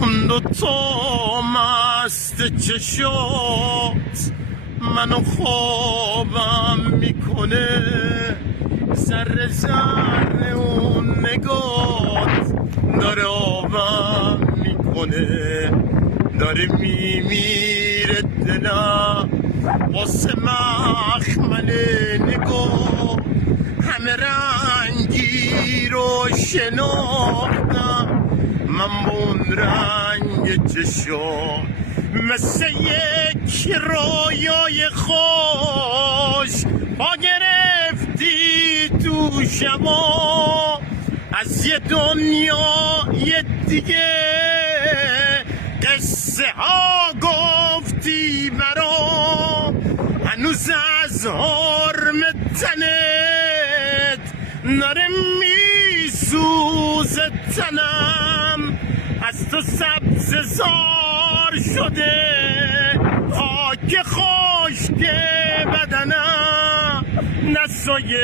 اون دوتا مست چشات منو خوابم میکنه، ذره ذره اون نگات داره آبم میکنه، داره میمیره دلم واسه مخمل نگاه، همه رنگی رو شناختم من با اون رنگ چشا، مثل یک رویای خوش پا گرفتی تو شما، از یه دنیای دیگه قصه ها گفتی برام، هنوز از حرم تنت نره میسوزه تنم، از تو سبز زار شده خاک خشک بدنم، نسای